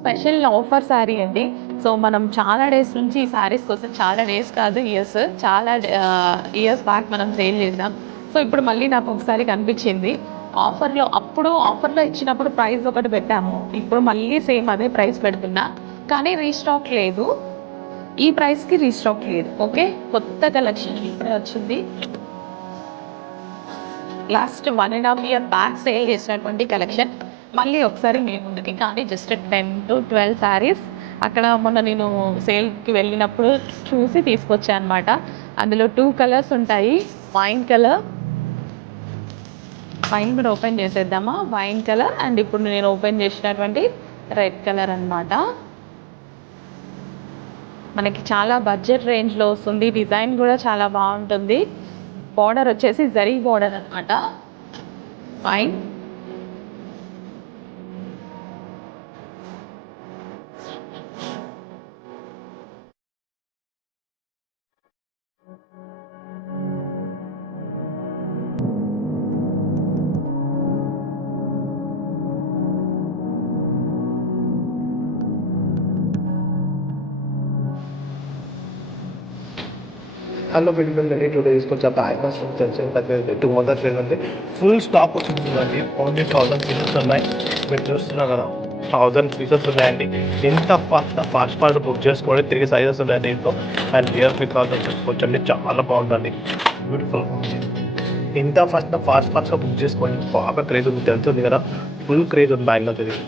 Special offer sari అండి. సో మనం చాలా డేస్ నుంచి ఈ శారీస్ కోసం, చాలా డేస్ కాదు ఇయర్స్, చాలా ఇయర్స్ బ్యాక్ మనం సేల్ చేసాం. సో ఇప్పుడు మళ్ళీ నాకు ఒకసారి కనిపించింది ఆఫర్లో. అప్పుడు ఆఫర్లో ఇచ్చినప్పుడు ప్రైస్ ఒకటి పెట్టాము, ఇప్పుడు మళ్ళీ సేమ్ అదే ప్రైస్ పెడుతున్నా, కానీ రీస్టాక్ లేదు. ఈ ప్రైస్కి రీస్టాక్ లేదు. ఓకే, కొత్త కలెక్షన్ ఇప్పుడే వచ్చింది. లాస్ట్ 1.5 year బ్యాక్ సేల్ చేసినటువంటి కలెక్షన్ మళ్ళీ ఒకసారి మీ ముందుకి, కానీ జస్ట్ 10 to 12 శారీస్ అక్కడ మొన్న నేను సేల్కి వెళ్ళినప్పుడు చూసి తీసుకొచ్చాను అనమాట. అందులో 2 కలర్స్ ఉంటాయి. వైన్ కలర్, వైన్ కూడా ఓపెన్ చేసేద్దామా, వైన్ కలర్ అండ్ ఇప్పుడు నేను ఓపెన్ చేసినటువంటి రెడ్ కలర్ అనమాట. మనకి చాలా బడ్జెట్ రేంజ్లో వస్తుంది. డిజైన్ కూడా చాలా బాగుంటుంది. బార్డర్ వచ్చేసి జరీ బార్డర్ అనమాట. వైన్ హలో పెట్టుకుందండి. టూ డేస్ కొంచెం బ్యాగ్స్ తెలిసి 2 మంత్స్ ఉంది. ఫుల్ స్టాక్ వచ్చిందండి. ఓన్లీ 1000 పీసెస్ ఉన్నాయి. మీరు చూస్తున్నారు కదా, 1000 పీసెస్ ఉన్నాయండి. ఎంత ఫాస్ట్ బుక్ చేసుకోండి. 3 సైజెస్ ఉన్నాయి దీంట్లో. అండ్ రియర్ మీ కాల్ చూసుకోవచ్చండి, చాలా బాగుందండి. బ్యూటిఫుల్. ఇంత ఫాస్ట్గా బుక్ చేసుకోండి. బాగా క్రేజ్ ఉంది, తెలుస్తుంది కదా, ఫుల్ క్రేజ్ ఉంది బ్యాగ్లో తెలియదు.